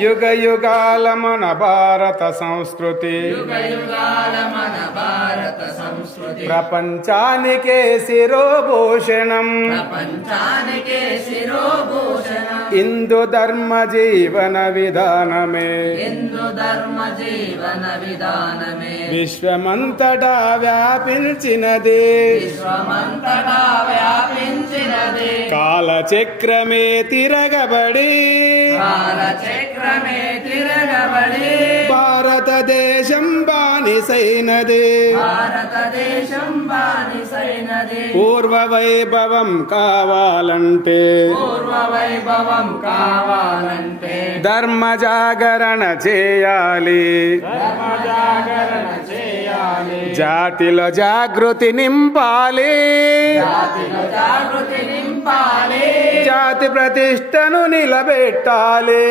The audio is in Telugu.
యుగ యుగాల మన భారత సంస్కృతి ప్రపంచానికే శిరోభూషణం హిందూ ధర్మ జీవన విధానమే విశ్వమంతటా వ్యాపించినది కాలచక్రమే తిరగబడి భారతదేశం బానిసైనది పూర్వ వైభవం కావాలంటే ధర్మ జాగరణ చేయాలి జాతిలో జాగృతి నింపాలి జాతి ప్రతిష్టను నిలబెట్టాలి